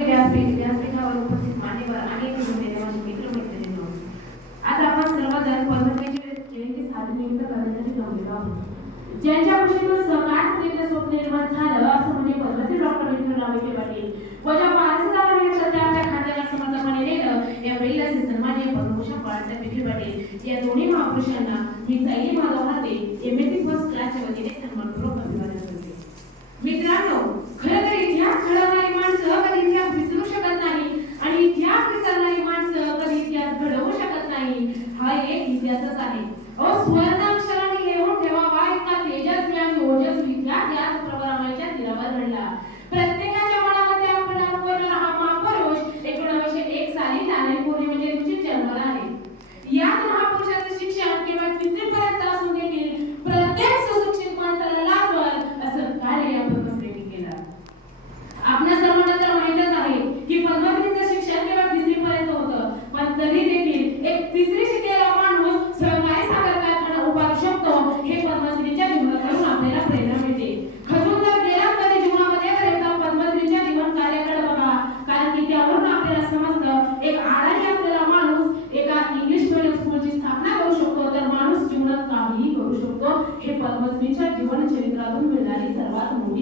व्यासपीठावर उपस्थित मान्यवर आणि माझे मित्र मैत्रिणी आज आपण सर्वजण जयंती करण्यासाठी जमलेलो आहोत. ज्यांच्या स्वप्न निर्माण झालं असं म्हणजे डॉक्टर विठ्ठलराव विखे पाटील. व ज्या सध्या आपल्या समर्थपणे नेलं या वेळेला असे बाळासाहेब विखे पाटील या दोन्ही महापुरुषांना मी सायली माधव हाते एम एस सी फर्स्ट क्लासच्या वतीने सन्मानपूर्वक अभिवादन करते. मित्रांनो हा एक इतिहासच आहे अहो सुवर्णाक्षराने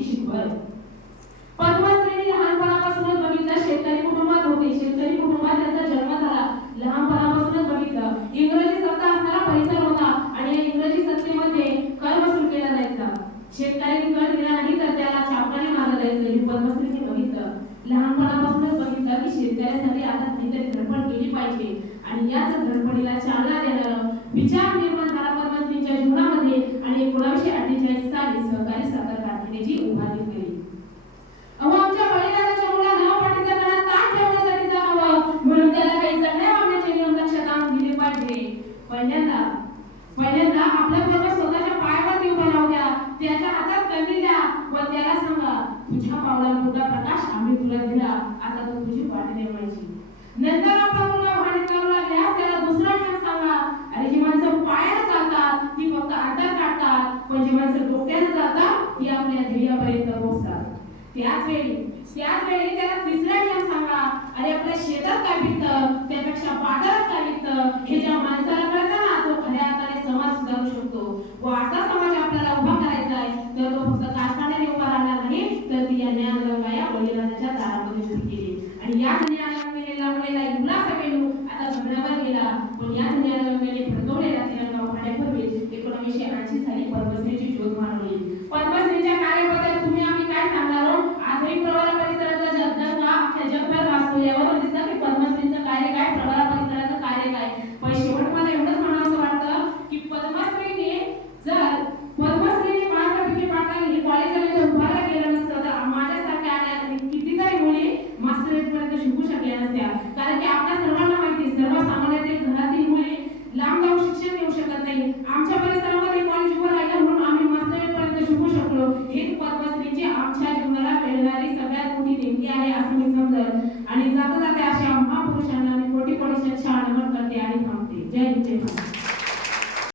सर्वात मोठी शिकवण श्रेणी लहानपणापासूनच बघितलं शेतकरी कुटुंबात होते. शेतकरी कुटुंबात त्यांचा जन्म झाला. लहानपणापासूनच बघितलं. इंग्रजी सत्ता असणारा परिसर होता आणि या इंग्रजी सत्तेमध्ये कर वसूल केला जायचा. शेतकऱ्यांनी कर दिला नाही तर त्याला चापकाने मारलं जायचं. हे पद्मश्रीने बघितलं. लहानपणापासूनच बघितलं की शेतकऱ्यासाठी आता काहीतरी धडपड केली पाहिजे. आणि याच धडपडीला चालना सांगा तुझ्या पावलांपुढा प्रकाश आम्ही तुला दिला. आता तू तुझी वाट निर्मायची नंतर आपला मुलगा वाहन चालू लागल्यास त्याला दुसरा नियम सांगा. अरे जी माणसं पायानं चालतात ती फक्त अंतर काढतात पण जी माणसं डोक्यानं जातात ती आपल्या ध्येयापर्यंत पोहोचतात. त्याच वेळी त्याच वेळी त्याला तिसरा नियम सांगा. अरे आपल्या शेतात काय पिकतं? त्यापेक्षा बाजारात काय पिकतं हे ज्या माणसा कळतं ना तो खऱ्या अर्थाने समाज सुधारू शकतो व असा समाज आपल्याला उभा करायचा आहे तर तो फक्त कारखान्याने उभा राहणार नाही तर ती बलिदानाच्या दारामध्ये उभी केली. आणि याच ज्ञानगंगेने लावलेला युला मेनू आता घडवर गेला. पण याच ज्ञानगंगेने फडकवलेला तिरंगा वाहण्यापूर्वी एकोणीसशे ऐंशी साली पद्मश्रीची ज्योत मारवली पद्मश्रीच्या कार्याबद्दल 咱俩